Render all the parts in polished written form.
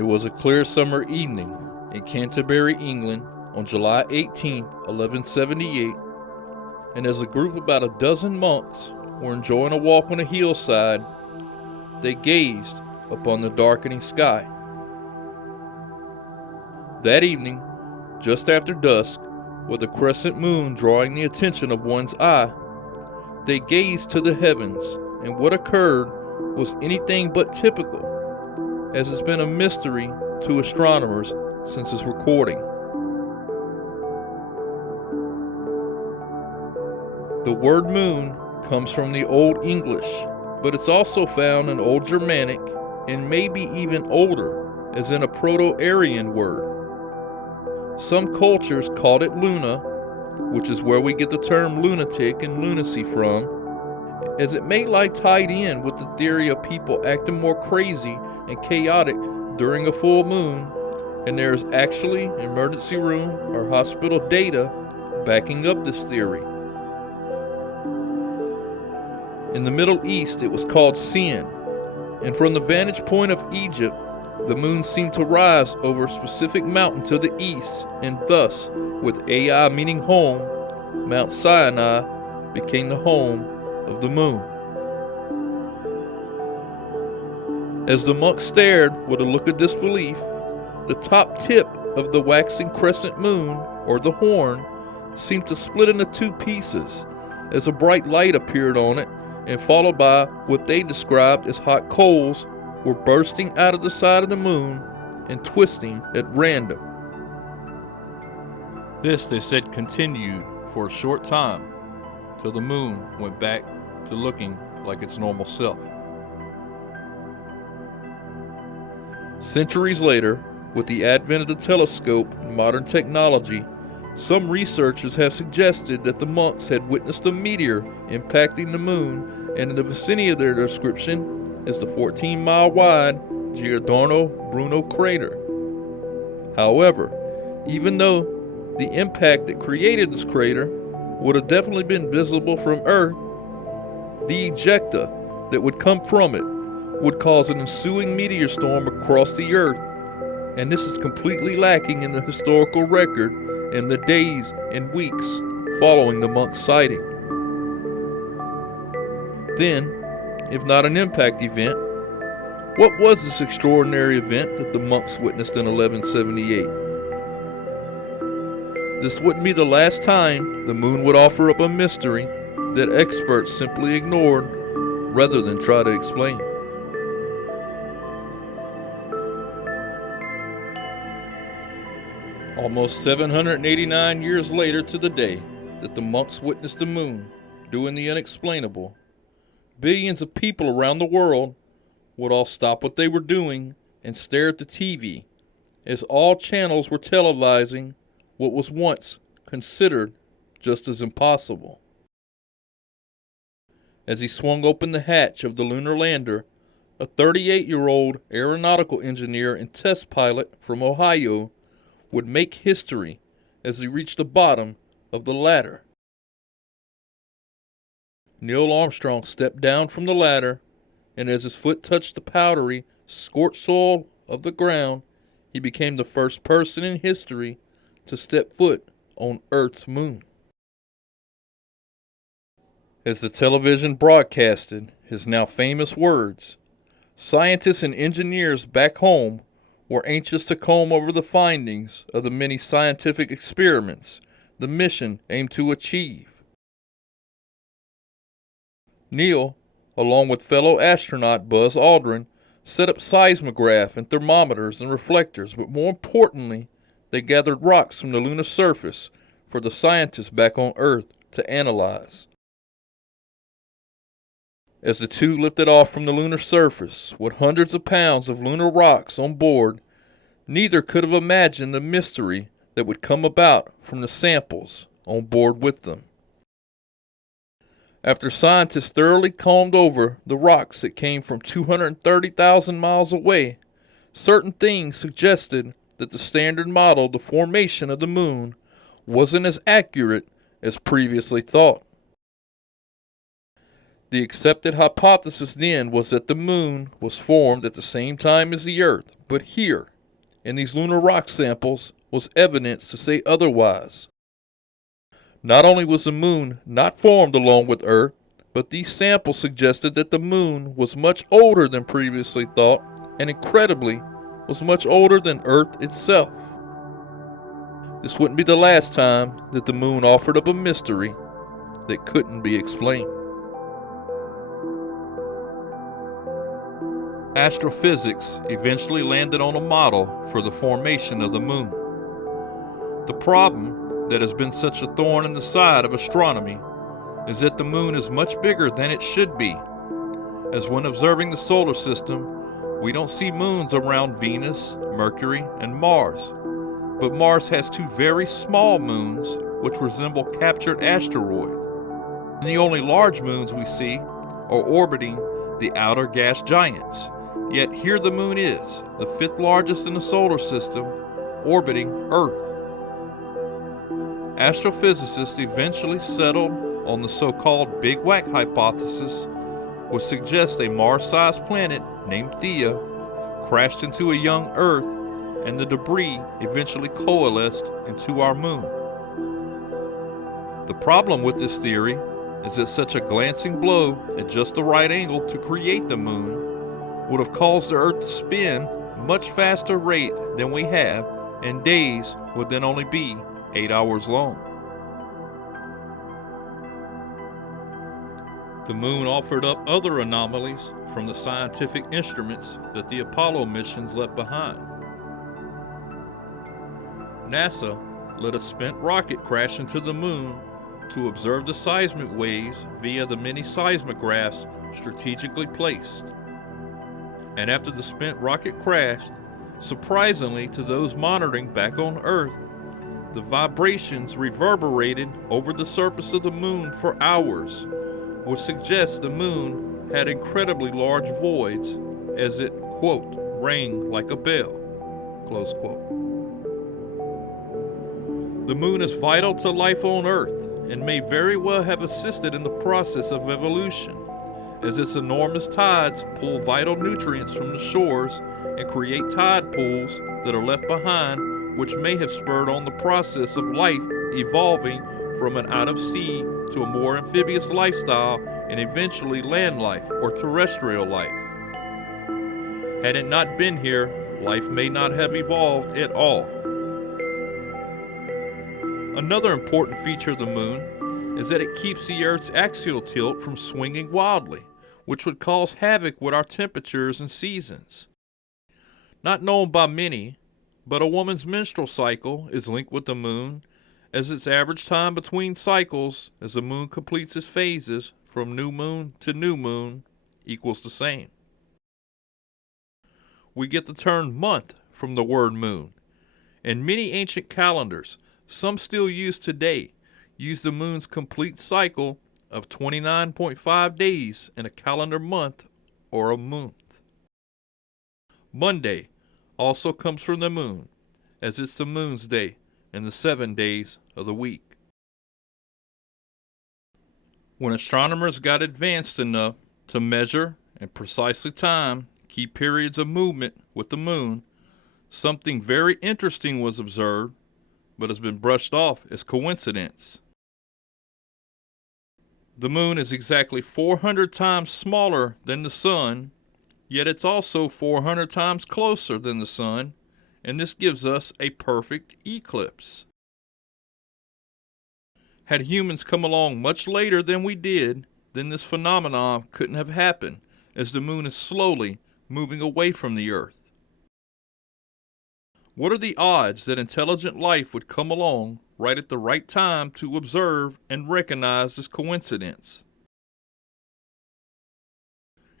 It was a clear summer evening in Canterbury, England on July 18, 1178, and as a group of about a dozen monks were enjoying a walk on a hillside, they gazed upon the darkening sky. That evening, just after dusk, with a crescent moon drawing the attention of one's eye, they gazed to the heavens, and what occurred was anything but typical, as it's been a mystery to astronomers since its recording. The word moon comes from the Old English, but it's also found in Old Germanic and maybe even older, as in a Proto-Aryan word. Some cultures called it Luna, which is where we get the term lunatic and lunacy from, as it may lie tied in with the theory of people acting more crazy and chaotic during a full moon, and there is actually emergency room or hospital data backing up this theory. In the Middle East, it was called Sin, and from the vantage point of Egypt, the moon seemed to rise over a specific mountain to the east, and thus, with Ai meaning home, Mount Sinai became the home of the moon. As the monk stared with a look of disbelief, the top tip of the waxing crescent moon, or the horn, seemed to split into two pieces as a bright light appeared on it, and followed by what they described as hot coals were bursting out of the side of the moon and twisting at random. This, they said, continued for a short time till the moon went back to looking like its normal self. Centuries later, with the advent of the telescope and modern technology, some researchers have suggested that the monks had witnessed a meteor impacting the moon, and in the vicinity of their description is the 14-mile wide Giordano Bruno crater. However, even though the impact that created this crater would have definitely been visible from Earth, the ejecta that would come from it would cause an ensuing meteor storm across the Earth, and this is completely lacking in the historical record in the days and weeks following the monk's sighting. Then, if not an impact event, what was this extraordinary event that the monks witnessed in 1178? This wouldn't be the last time the moon would offer up a mystery that experts simply ignored rather than try to explain. Almost 789 years later to the day that the monks witnessed the moon doing the unexplainable, billions of people around the world would all stop what they were doing and stare at the TV, as all channels were televising what was once considered just as impossible. As he swung open the hatch of the lunar lander, a 38-year-old aeronautical engineer and test pilot from Ohio would make history as he reached the bottom of the ladder. Neil Armstrong stepped down from the ladder, and as his foot touched the powdery, scorched soil of the ground, he became the first person in history to step foot on Earth's moon. As the television broadcasted his now famous words, scientists and engineers back home were anxious to comb over the findings of the many scientific experiments the mission aimed to achieve. Neil, along with fellow astronaut Buzz Aldrin, set up seismograph and thermometers and reflectors, but more importantly, they gathered rocks from the lunar surface for the scientists back on Earth to analyze. As the two lifted off from the lunar surface with hundreds of pounds of lunar rocks on board, neither could have imagined the mystery that would come about from the samples on board with them. After scientists thoroughly combed over the rocks that came from 230,000 miles away, certain things suggested that the standard model of the formation of the moon wasn't as accurate as previously thought. The accepted hypothesis then was that the moon was formed at the same time as the Earth, But here, in these lunar rock samples, was evidence to say otherwise. Not only was the moon not formed along with Earth, but these samples suggested that the moon was much older than previously thought, and incredibly, was much older than Earth itself. This wouldn't be the last time that the moon offered up a mystery that couldn't be explained. Astrophysics eventually landed on a model for the formation of the moon. The problem that has been such a thorn in the side of astronomy is that the moon is much bigger than it should be, as when observing the solar system, we don't see moons around Venus, Mercury, and Mars, but Mars has two very small moons which resemble captured asteroids, and the only large moons we see are orbiting the outer gas giants. Yet here the moon is, the fifth largest in the solar system, orbiting Earth. Astrophysicists eventually settled on the so-called Big Whack hypothesis, which suggests a Mars-sized planet named Theia crashed into a young Earth, and the debris eventually coalesced into our moon. The problem with this theory is that such a glancing blow at just the right angle to create the moon would have caused the Earth to spin much faster rate than we have, and days would then only be 8 hours long. The moon offered up other anomalies from the scientific instruments that the Apollo missions left behind. NASA let a spent rocket crash into the moon to observe the seismic waves via the many seismographs strategically placed. And after the spent rocket crashed, surprisingly to those monitoring back on Earth, the vibrations reverberated over the surface of the moon for hours, which suggests the moon had incredibly large voids as it, quote, rang like a bell, close quote. The moon is vital to life on Earth and may very well have assisted in the process of evolution, as its enormous tides pull vital nutrients from the shores and create tide pools that are left behind, which may have spurred on the process of life evolving from an out-of-sea to a more amphibious lifestyle and eventually land life or terrestrial life. Had it not been here, life may not have evolved at all. Another important feature of the moon is that it keeps the Earth's axial tilt from swinging wildly, which would cause havoc with our temperatures and seasons. Not known by many, but a woman's menstrual cycle is linked with the moon, as its average time between cycles as the moon completes its phases from new moon to new moon equals the same. We get the term month from the word moon, and many ancient calendars, some still used today, use the moon's complete cycle of 29.5 days in a calendar month or a month. Monday also comes from the moon, as it's the moon's day in the 7 days of the week. When astronomers got advanced enough to measure and precisely time key periods of movement with the moon, something very interesting was observed, but has been brushed off as coincidence. The moon is exactly 400 times smaller than the sun, yet it's also 400 times closer than the sun, and this gives us a perfect eclipse. Had humans come along much later than we did, then this phenomenon couldn't have happened, as the moon is slowly moving away from the Earth. What are the odds that intelligent life would come along right at the right time to observe and recognize this coincidence?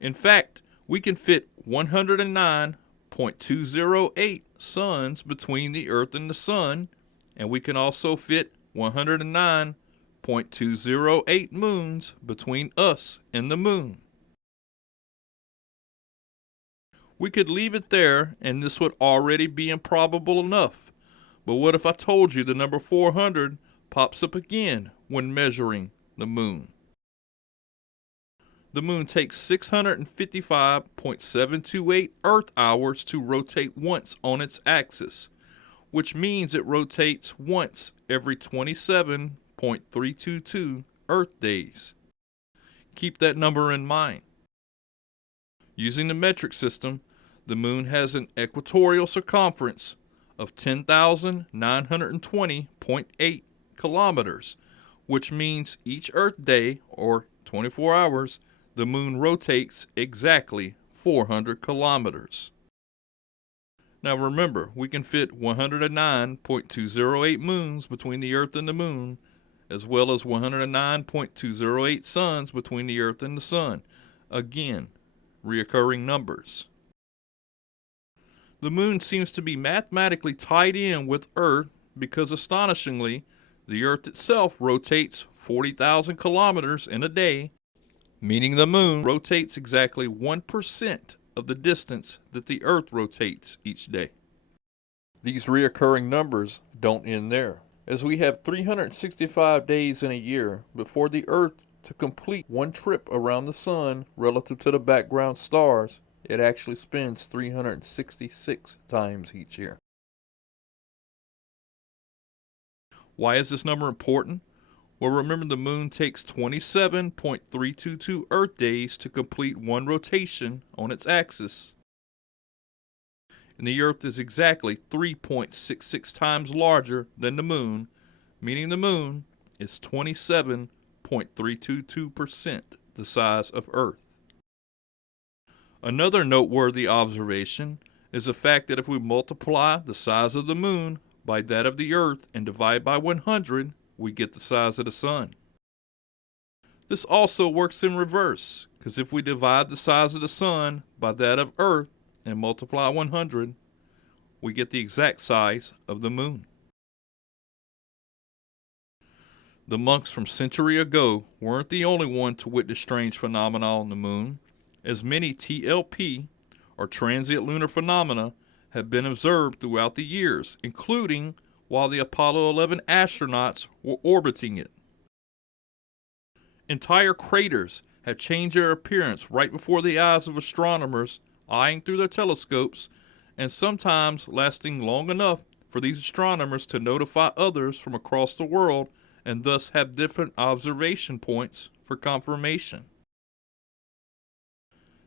In fact, we can fit 109.208 suns between the Earth and the Sun, and we can also fit 109.208 moons between us and the moon. We could leave it there, and this would already be improbable enough. But what if I told you the number 400 pops up again when measuring the moon? The moon takes 655.728 Earth hours to rotate once on its axis, which means it rotates once every 27.322 Earth days. Keep that number in mind. Using the metric system, the moon has an equatorial circumference of 10,920.8 kilometers, which means each Earth day, or 24 hours, the moon rotates exactly 400 kilometers. Now remember, we can fit 109.208 moons between the Earth and the moon, as well as 109.208 suns between the Earth and the sun. Again, reoccurring numbers. The moon seems to be mathematically tied in with Earth because, astonishingly, the Earth itself rotates 40,000 kilometers in a day, meaning the moon rotates exactly 1% of the distance that the Earth rotates each day. These reoccurring numbers don't end there, as we have 365 days in a year before the Earth to complete one trip around the sun relative to the background stars. It actually spins 366 times each year. Why is this number important? Well, remember, the moon takes 27.322 Earth days to complete one rotation on its axis. And the Earth is exactly 3.66 times larger than the moon, meaning the moon is 27.322% the size of Earth. Another noteworthy observation is the fact that if we multiply the size of the moon by that of the Earth and divide by 100, we get the size of the sun. This also works in reverse, because if we divide the size of the sun by that of Earth and multiply 100, we get the exact size of the moon. The monks from century ago weren't the only one to witness strange phenomena on the moon, as many TLP, or transient lunar phenomena, have been observed throughout the years, including while the Apollo 11 astronauts were orbiting it. Entire craters have changed their appearance right before the eyes of astronomers eyeing through their telescopes, and sometimes lasting long enough for these astronomers to notify others from across the world and thus have different observation points for confirmation.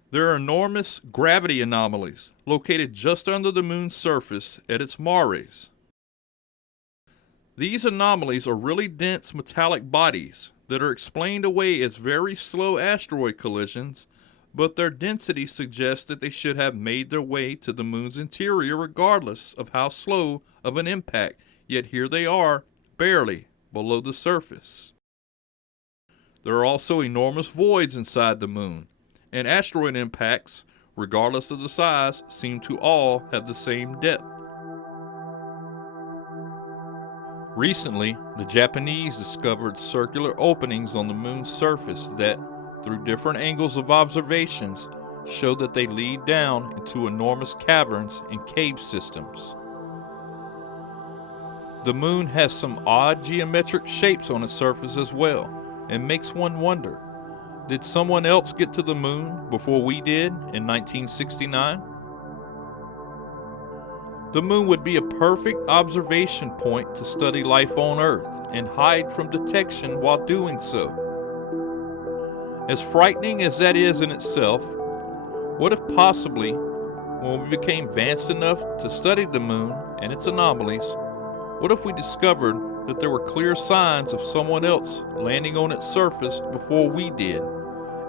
There are enormous gravity anomalies located just under the moon's surface at its mares. These anomalies are really dense metallic bodies that are explained away as very slow asteroid collisions, but their density suggests that they should have made their way to the moon's interior regardless of how slow of an impact, yet here they are, barely below the surface. There are also enormous voids inside the moon, and asteroid impacts, regardless of the size, seem to all have the same depth. Recently, the Japanese discovered circular openings on the moon's surface that, through different angles of observations, show that they lead down into enormous caverns and cave systems. The moon has some odd geometric shapes on its surface as well, and makes one wonder, did someone else get to the moon before we did in 1969? The moon would be a perfect observation point to study life on Earth and hide from detection while doing so. As frightening as that is in itself, what if possibly, when we became advanced enough to study the moon and its anomalies, what if we discovered that there were clear signs of someone else landing on its surface before we did?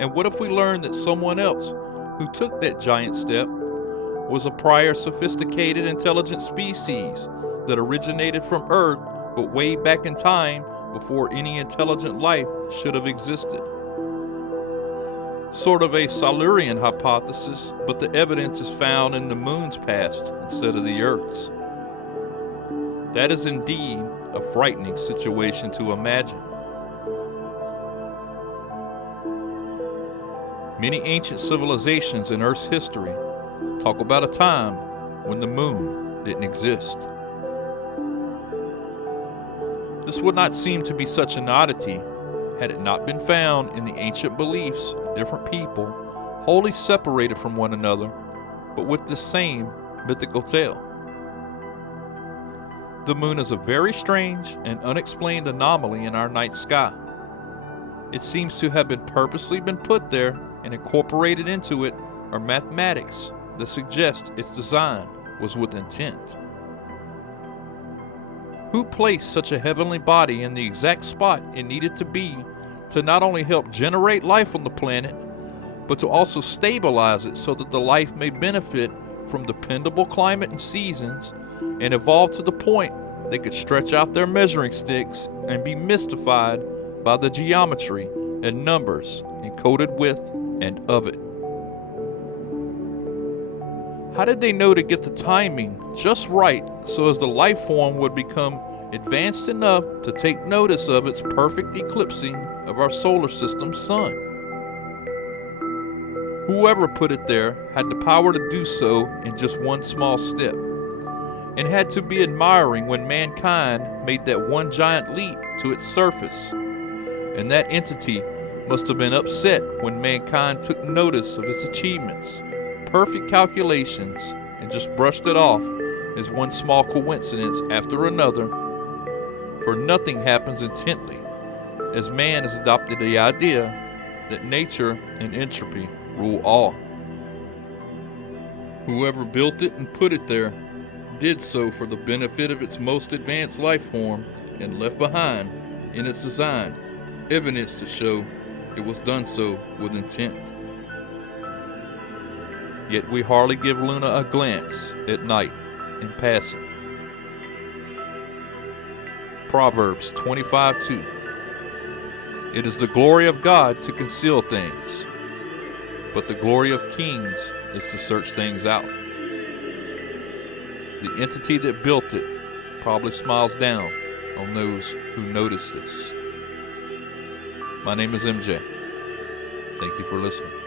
And what if we learned that someone else who took that giant step was a prior sophisticated intelligent species that originated from Earth but way back in time before any intelligent life should have existed? Sort of a Silurian hypothesis, but the evidence is found in the moon's past instead of the Earth's. That is indeed a frightening situation to imagine. Many ancient civilizations in Earth's history talk about a time when the moon didn't exist. This would not seem to be such an oddity, had it not been found in the ancient beliefs of different people, wholly separated from one another, but with the same mythical tale. The moon is a very strange and unexplained anomaly in our night sky. It seems to have been purposely put there, and incorporated into it are mathematics that suggest its design was with intent. Who placed such a heavenly body in the exact spot it needed to be to not only help generate life on the planet, but to also stabilize it so that the life may benefit from dependable climate and seasons, and evolve to the point they could stretch out their measuring sticks and be mystified by the geometry and numbers encoded with and of it? How did they know to get the timing just right so as the life form would become advanced enough to take notice of its perfect eclipsing of our solar system's sun? Whoever put it there had the power to do so in just one small step, and had to be admiring when mankind made that one giant leap to its surface. And that entity must have been upset when mankind took notice of its achievements, perfect calculations, and just brushed it off as one small coincidence after another. For nothing happens intently, as man has adopted the idea that nature and entropy rule all. Whoever built it and put it there did so for the benefit of its most advanced life form, and left behind, in its design, evidence to show it was done so with intent. Yet we hardly give Luna a glance at night in passing. Proverbs 25:2. It is the glory of God to conceal things, but the glory of kings is to search things out. The entity that built it probably smiles down on those who notice this. My name is MJ. Thank you for listening.